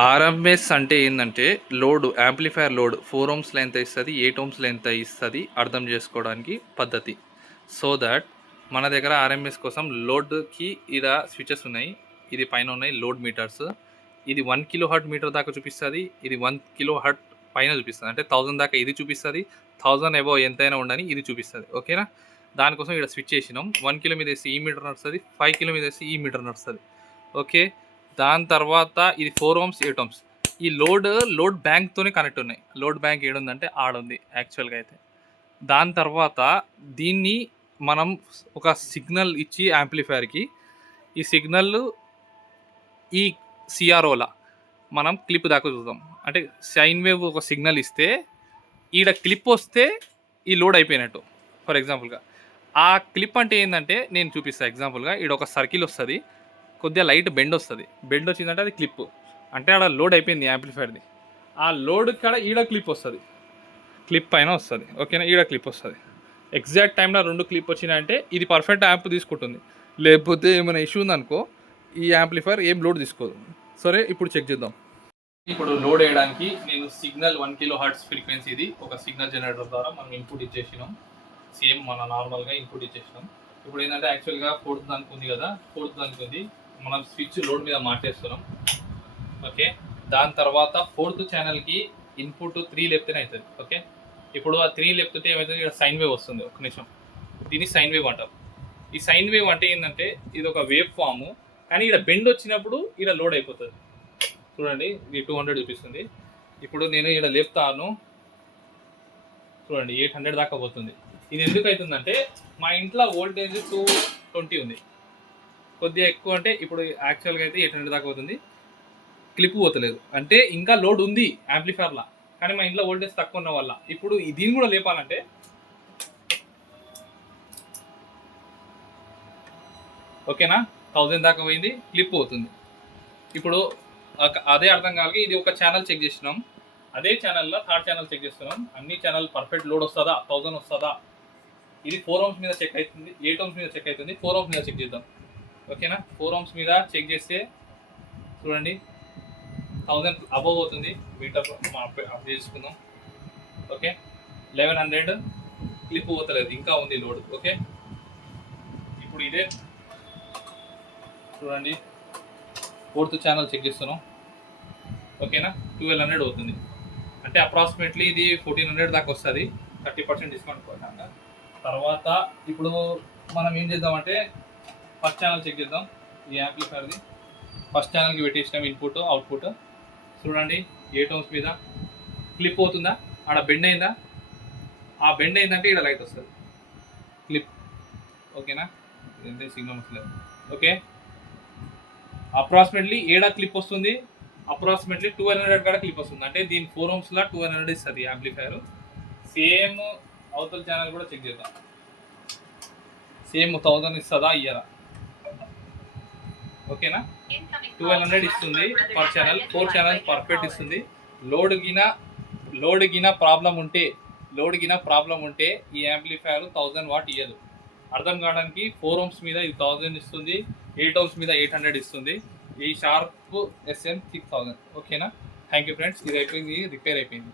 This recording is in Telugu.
ఆర్ఎంఎస్ అంటే ఏంటంటే లోడ్ యాంప్లిఫైయర్ లోడ్ 4 ohmsలో ఎంత ఇస్తుంది, 8 ohmsలో ఎంత ఇస్తుంది అర్థం చేసుకోవడానికి పద్ధతి. సో దట్ మన దగ్గర ఆర్ఎంఎస్ కోసం లోడ్కి ఇలా స్విచెస్ ఉన్నాయి. ఇది పైన ఉన్నాయి లోడ్ మీటర్స్. ఇది 1 kHz మీటర్ దాకా చూపిస్తుంది. ఇది 1 kHz పైన చూపిస్తుంది. అంటే 1000 దాకా ఇది చూపిస్తుంది. 1000 అబోవ్ ఎంతైనా ఉండని ఇది చూపిస్తుంది. ఓకేనా? దానికోసం ఇక్కడ స్విచ్ చేసినాం. 1 kilo మీద వేస్తే ఈ మీటర్ నడుస్తుంది, 5 kilo మీద వేస్తే ఈ మీటర్ నడుస్తుంది. ఓకే. దాని తర్వాత ఇది 4 ohms 8 ohms. ఈ లోడ్ బ్యాంక్తోనే కనెక్ట్ ఉన్నాయి. లోడ్ బ్యాంక్ ఏడుందంటే ఆడుంది యాక్చువల్గా అయితే. దాని తర్వాత దీన్ని మనం ఒక సిగ్నల్ ఇచ్చి యాంప్లిఫైయర్కి ఈ సిగ్నల్ ఈ సిఆర్ఓలా మనం క్లిప్ దాకా చూద్దాం. అంటే సైన్ వేవ్ ఒక సిగ్నల్ ఇస్తే ఈడ క్లిప్ వస్తే ఈ లోడ్ అయిపోయినట్టు. ఫర్ ఎగ్జాంపుల్గా ఆ క్లిప్ అంటే ఏంటంటే నేను చూపిస్తాను ఎగ్జాంపుల్గా. ఈడ ఒక సర్కిల్ వస్తుంది, కొద్దిగా లైట్ బెండ్ వస్తుంది. బెండ్ వచ్చిందంటే అది క్లిప్, అంటే ఆడ లోడ్ అయిపోయింది యాంప్లిఫైర్ది. ఆ లోడ్ కాడ ఈడ క్లిప్ వస్తుంది, క్లిప్ పైన వస్తుంది. ఓకేనా? ఈడ క్లిప్ వస్తుంది. ఎగ్జాక్ట్ టైంలో 2 క్లిప్ వచ్చినాయంటే ఇది పర్ఫెక్ట్ యాంప్ తీసుకుంటుంది. లేకపోతే ఏమైనా ఇష్యూ ఉందనుకో ఈ యాంప్లిఫైర్ ఏం లోడ్ తీసుకోదు. సరే, ఇప్పుడు చెక్ చేద్దాం. ఇప్పుడు లోడ్ వేయడానికి నేను సిగ్నల్ 1 kHz ఫ్రీక్వెన్సీది ఒక సిగ్నల్ జనరేటర్ ద్వారా మనం ఇన్పుట్ ఇచ్చేసినాం. సేమ్ మన నార్మల్గా ఇన్పుట్ ఇచ్చేసినాం. ఇప్పుడు ఏంటంటే యాక్చువల్గా 4th దానికి ఉంది కదా, 4th దానికి ఉంది. మనం స్విచ్ లోడ్ మీద మార్చేస్తున్నాం. ఓకే. దాని తర్వాత 4th ఛానల్కి ఇన్పుట్ 3 లేపితేనే అవుతుంది. ఓకే. ఇప్పుడు ఆ 3 లేపితే ఏమవుతుంది, ఇక్కడ సైన్ వేవ్ వస్తుంది. ఒక నిమిషం. దీన్ని సైన్ వేవ్ అంటారు. ఈ సైన్ వేవ్ అంటే ఏంటంటే ఇది ఒక వేవ్ ఫాము, కానీ ఇక్కడ బెండ్ వచ్చినప్పుడు ఇక్కడ లోడ్ అయిపోతుంది. చూడండి, ఇది 200 చూపిస్తుంది. ఇప్పుడు నేను ఇక్కడ లేపుతాను, చూడండి 800 దాకా పోతుంది. ఇది ఎందుకు అవుతుందంటే మా ఇంట్లో వోల్టేజ్ 220 ఉంది. కొద్దిగా ఎక్కువ అంటే ఇప్పుడు యాక్చువల్గా అయితే 800 దాకా పోతుంది. క్లిప్ పోతలేదు అంటే ఇంకా లోడ్ ఉంది యాంప్లిఫైర్లా, కానీ మా ఇంట్లో వోల్టేజ్ తక్కువ ఉన్న వల్ల ఇప్పుడు దీన్ని కూడా లేపాలంటే ఓకేనా 1000 దాకా పోయింది, క్లిప్ పోతుంది. ఇప్పుడు అదే అర్థం కావాలి. ఇది ఒక ఛానల్ చెక్ చేసినాం, అదే ఛానల్లో 3rd ఛానల్ చెక్ చేస్తున్నాం. అన్ని ఛానల్ పర్ఫెక్ట్ లోడ్ వస్తుందా, 1000 వస్తుందా. ఇది 4 ohms మీద చెక్ అవుతుంది, 8 ohms మీద చెక్ అవుతుంది. 4 ohms మీద చెక్ చేద్దాం. ఓకేనా? 4 ohms మీద చెక్ చేస్తే చూడండి 1000 అబోవ్ అవుతుంది. మీటర్ అప్ చేసుకుందాం. ఓకే. 1100 క్లిప్ పోతలేదు, ఇంకా ఉంది లోడ్. ఓకే. ఇప్పుడు ఇదే చూడండి 4th ఛానల్ చెక్ చేస్తున్నాం. ఓకేనా? 1200 అవుతుంది. అంటే అప్రాక్సిమేట్లీ ఇది 1400 దాకా వస్తుంది, 30% డిస్కౌంట్ పోయినాక. తర్వాత ఇప్పుడు మనం ఏం చేద్దామంటే 1st ఛానల్ చెక్ చేద్దాం. ఈ యాంప్లిఫైర్ది 1st ఛానల్కి పెట్టేసినాం ఇన్పుట్ అవుట్పుట్. చూడండి 8 ohms మీద క్లిప్ అవుతుందా, ఆడ బెండ్ అయిందా. ఆ బెండ్ అయిందంటే ఇక్కడ లైట్ వస్తుంది, క్లిప్. ఓకేనా? ఇదంతే, సిగ్నల్ వస్తలేదు. ఓకే. అప్రాక్సిమేట్లీ ఏడా క్లిప్ వస్తుంది, అప్రాక్సిమేట్లీ 1200 కాడ క్లిప్ వస్తుంది. అంటే దీని 4 ohmsలో 1200 ఇస్తుంది యాంప్లిఫైర్. సేమ్ అవతల ఛానల్ కూడా చెక్ చేద్దాం. సేమ్ 1000 ఇస్తుందా ఇయ్యరా. ఓకేనా? 1200 ఇస్తుంది పర్ ఛానల్. 4 ఛానల్స్ పర్ఫెక్ట్ ఇస్తుంది. లోడ్ గిన ప్రాబ్లం ఉంటే ఈ యాంప్లిఫైర్ 1000 వాట్ ఇయ్యదు. అర్థం కావడానికి 4 ohms మీద ఇది 1000 ఇస్తుంది, 8 ohms మీద 800 ఇస్తుంది. ఈ షార్ప్ SM 6000. ఓకేనా? Thank you friends. ఇది అయిపోయింది, రిపేర్ అయిపోయింది.